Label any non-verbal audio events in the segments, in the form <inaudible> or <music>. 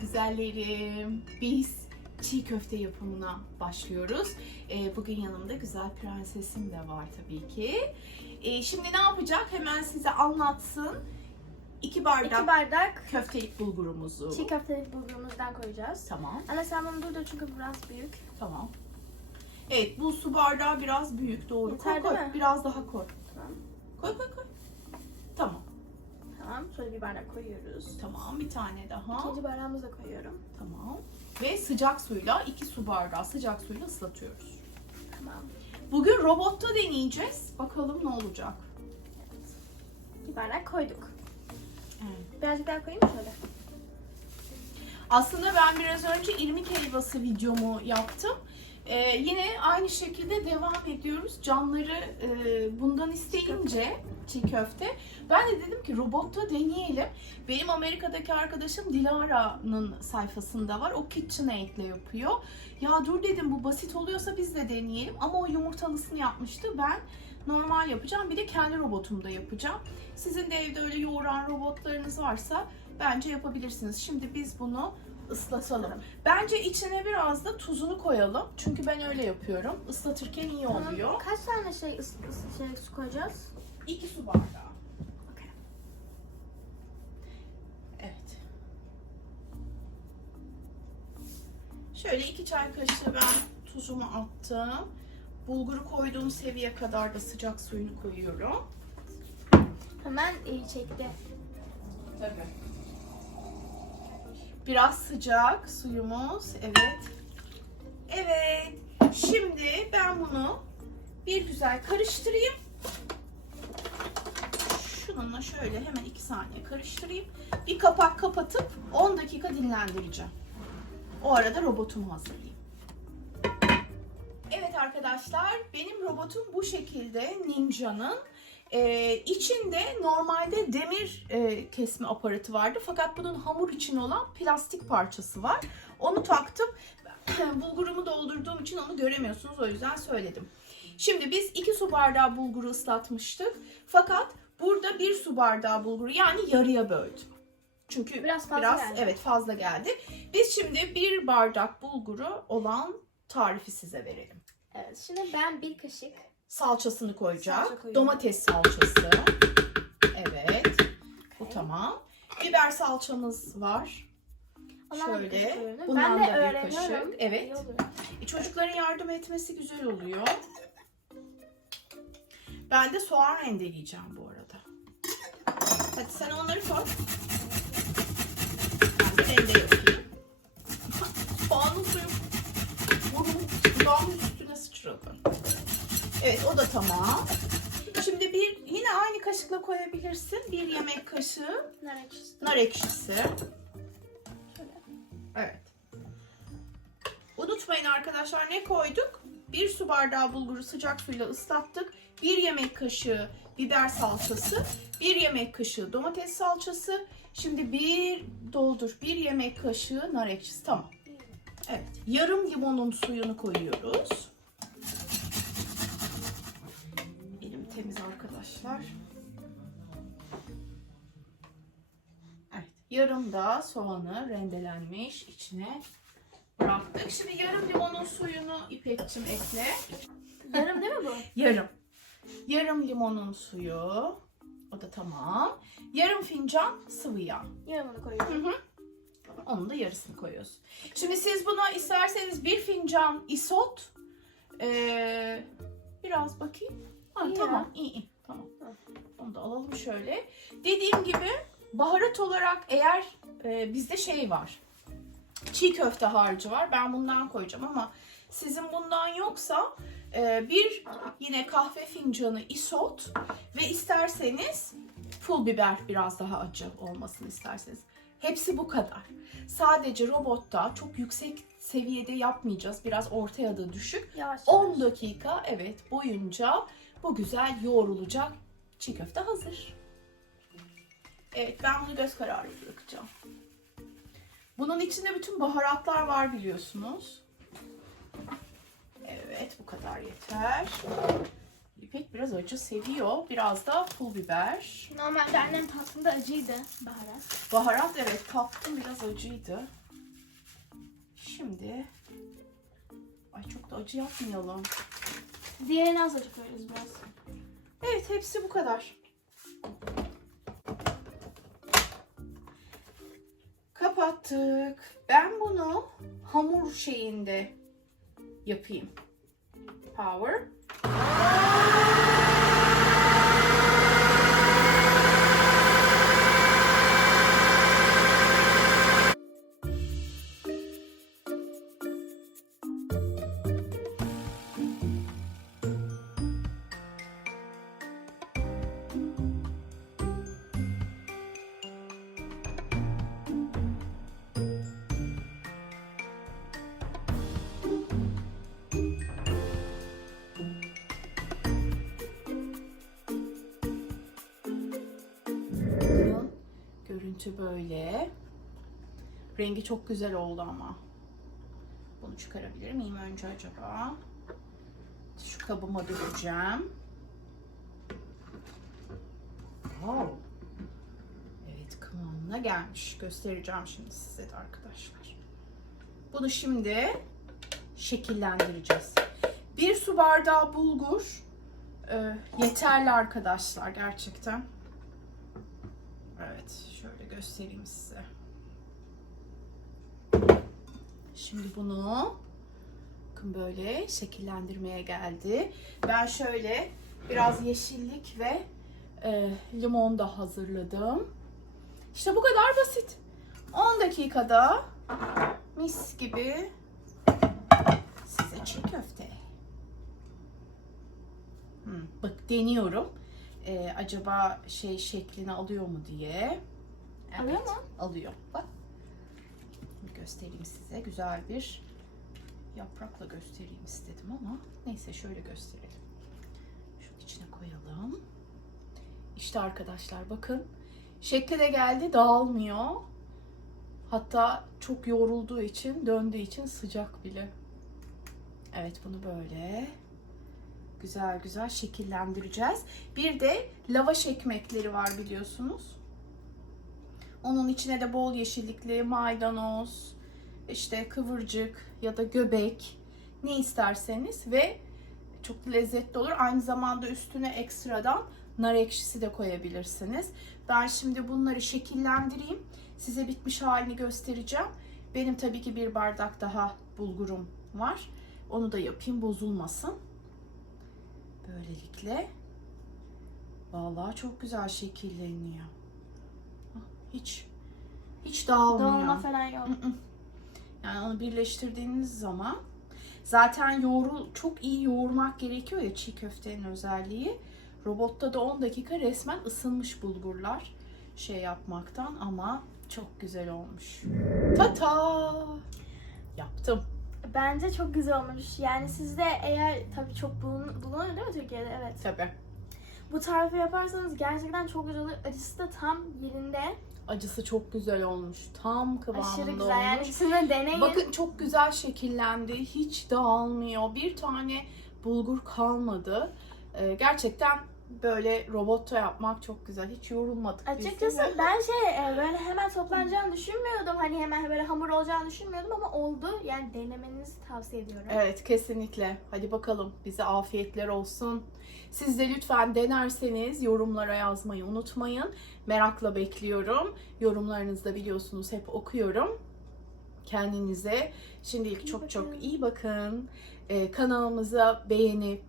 Güzellerim. Biz çiğ köfte yapımına başlıyoruz. Ee, bugün yanımda güzel prensesim de var tabii ki. Ee, şimdi ne yapacak? Hemen size anlatsın. İki bardak 2 bardak köftelik bulgurumuzu. çiğ köftelik bulgurumuzdan koyacağız. Tamam, Anne sen bunu dur da çünkü biraz büyük. tamam. Evet, bu su bardağı biraz büyük, doğru. Yeter koy, koy. mi? Biraz daha koy. Tamam. Koy, koy, koy. Tamam. Şöyle bir bardak koyuyoruz. tamam. Bir tane daha. İkinci bardağımızı da koyuyorum. Tamam. Ve sıcak suyla, iki su bardağı sıcak suyla ıslatıyoruz. Tamam. Bugün robotta deneyeceğiz. Bakalım ne olacak. Bir bardak koyduk. Evet. Birazcık daha koyayım mı şöyle? Aslında ben biraz önce irmik helvası videomu yaptım. Ee, yine aynı şekilde devam ediyoruz. Canları e, bundan isteyince çiğ köfte. Ben de dedim ki robotta deneyelim. Benim Amerika'daki arkadaşım Dilara'nın sayfasında var. O KitchenAid'le yapıyor. Ya dur dedim bu basit oluyorsa biz de deneyelim. Ama o yumurtalısını yapmıştı. Ben normal yapacağım. Bir de kendi robotumda yapacağım. Sizin de evde öyle yoğuran robotlarınız varsa bence yapabilirsiniz. Şimdi biz bunu ıslatalım. Bence içine biraz da tuzunu koyalım. Çünkü ben öyle yapıyorum. Islatırken iyi oluyor. Kaç tane şey, ıs, ıs, şey su koyacağız? 2 su bardağı. Okey. Evet. Şöyle 2 çay kaşığı ben tuzumu attım. Bulguru koyduğum seviye kadar da sıcak suyunu koyuyorum. Hemen e, çekti. Tabii. Biraz sıcak suyumuz. Evet. Evet. Şimdi ben bunu bir güzel karıştırayım. Şununla şöyle hemen 2 saniye karıştırayım. Bir kapak kapatıp 10 dakika dinlendireceğim. O arada robotumu hazırlayayım. Evet arkadaşlar benim robotum bu şekilde Ninja'nın. Ee, içinde normalde demir e, kesme aparatı vardı fakat bunun hamur için olan plastik parçası var. Onu taktım. <clears throat> Bulgurumu doldurduğum için onu göremiyorsunuz o yüzden söyledim. Şimdi biz 2 su bardağı bulguru ıslatmıştık. Fakat burada 1 su bardağı bulguru yani yarıya böldüm. Çünkü Biraz fazla biraz geldi. evet fazla geldi. Biz şimdi bir bardak bulguru olan tarifi size verelim. Evet. Şimdi ben bir kaşık Salçasını koyacak. Salça. Domates salçası. Evet. Bu Okey. tamam. Biber salçamız var. Şöyle. Bundan ben de da bir kaşık. Evet. E, çocukların yardım etmesi güzel oluyor. Ben de soğan rendeleyeceğim bu arada. Hadi sen onları koy. Ben de rende yapayım. <laughs> Soğanın suyu dudağımın üstüne sıçradı. Evet o da tamam. Şimdi bir yine aynı kaşıkla koyabilirsin. Bir yemek kaşığı Nar ekşisi. nar ekşisi. Evet. Unutmayın arkadaşlar ne koyduk? Bir su bardağı bulguru sıcak suyla ıslattık. Bir yemek kaşığı biber salçası, bir yemek kaşığı domates salçası. Şimdi bir doldur bir yemek kaşığı nar ekşisi. Tamam. Evet. Yarım limonun suyunu koyuyoruz. Temiz arkadaşlar. Evet. Yarım da soğanı rendelenmiş içine bıraktık. Şimdi yarım limonun suyunu İpekçim ekle. Yarım değil mi bu? <laughs> Yarım. Yarım limonun suyu. O da tamam. Yarım fincan sıvı yağ. Yarımını koyuyorum. Hı hı. Onun da yarısını koyuyoruz. Şimdi siz buna isterseniz bir fincan isot. ee, biraz bakayım. Ha, İyi tamam ya. iyi iyi. Tamam. Onu da alalım şöyle. Dediğim gibi baharat olarak eğer e, bizde şey var. Çiğ köfte harcı var. Ben bundan koyacağım ama sizin bundan yoksa e, bir yine kahve fincanı isot ve isterseniz pul biber biraz daha acı olmasını isterseniz. Hepsi bu kadar. Sadece robotta çok yüksek seviyede yapmayacağız. Biraz ortaya da düşük. Yavaş 10 yavaş. dakika evet boyunca bu güzel yoğrulacak çiğ köfte hazır. Evet ben bunu göz kararı bırakacağım. Bunun içinde bütün baharatlar var biliyorsunuz. Evet bu kadar yeter. İpek biraz acı seviyor. Biraz da pul biber. Normalde annem tatlında acıydı baharat. Baharat evet kattım biraz acıydı. şimdi. Ay çok da acı yapmayalım. Diğerini az acı koyarız biraz. Evet hepsi bu kadar. Kapattık. Ben bunu hamur şeyinde yapayım. Power. Görüntü böyle. Rengi çok güzel oldu ama. Bunu çıkarabilir miyim önce acaba? Şu kabıma dökeceğim. Wow. Evet kıvamına gelmiş. Göstereceğim şimdi size de arkadaşlar. Bunu şimdi şekillendireceğiz. Bir su bardağı bulgur e, yeterli arkadaşlar gerçekten. Evet, şöyle göstereyim size. Şimdi bunu bakın böyle şekillendirmeye geldi. Ben şöyle biraz yeşillik ve e, limon da hazırladım. İşte bu kadar basit. 10 dakikada mis gibi size çiğ köfte. Hmm, bak deniyorum. Ee, acaba şey şeklini alıyor mu diye. Alıyor mu? Alıyor. Bak. Göstereyim size. Güzel bir yaprakla göstereyim istedim ama neyse şöyle gösterelim. Şunun içine koyalım. İşte arkadaşlar bakın. Şekli de geldi. Dağılmıyor. Hatta çok yorulduğu için, döndüğü için sıcak bile. Evet bunu böyle güzel güzel şekillendireceğiz. Bir de lavaş ekmekleri var biliyorsunuz. Onun içine de bol yeşillikli maydanoz, işte kıvırcık ya da göbek ne isterseniz ve çok lezzetli olur. Aynı zamanda üstüne ekstradan nar ekşisi de koyabilirsiniz. Ben şimdi bunları şekillendireyim. Size bitmiş halini göstereceğim. Benim tabii ki bir bardak daha bulgurum var. Onu da yapayım bozulmasın. Böylelikle vallahi çok güzel şekilleniyor. Ah, Hiç hiç dağılmıyor. Dağılma falan yok. Yani onu birleştirdiğiniz zaman zaten yoğru çok iyi yoğurmak gerekiyor ya çiğ köftenin özelliği. Robotta da 10 dakika resmen ısınmış bulgurlar şey yapmaktan ama çok güzel olmuş. Tata! Yaptım. Bence çok güzel olmuş. Yani sizde eğer tabii çok bulun, bulunuyor değil mi Türkiye'de? Evet. Tabii. Bu tarifi yaparsanız gerçekten çok güzel olur. Acısı da tam yerinde. Acısı çok güzel olmuş. Tam kıvamında Aşırı güzel. olmuş. Yani ikisini de deneyin. Bakın çok güzel şekillendi. Hiç dağılmıyor. Bir tane bulgur kalmadı. Ee, gerçekten böyle robotta yapmak çok güzel. Hiç yorulmadık Açıkçası ben şey e, böyle hemen toplanacağını düşünmüyordum. Hani hemen böyle hamur olacağını düşünmüyordum ama oldu. Yani denemenizi tavsiye ediyorum. Evet kesinlikle. Hadi bakalım bize afiyetler olsun. Siz de lütfen denerseniz yorumlara yazmayı unutmayın. Merakla bekliyorum. Yorumlarınızı da biliyorsunuz hep okuyorum. Kendinize şimdilik çok çok iyi bakın. Ee, kanalımıza beğenip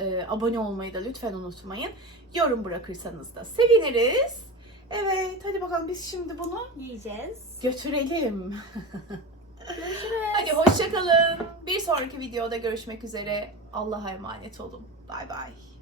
e, abone olmayı da lütfen unutmayın. Yorum bırakırsanız da seviniriz. Evet hadi bakalım biz şimdi bunu Yiyeceğiz. götürelim. Görüşürüz. Hadi hoşçakalın. Bir sonraki videoda görüşmek üzere. Allah'a emanet olun. Bay bay.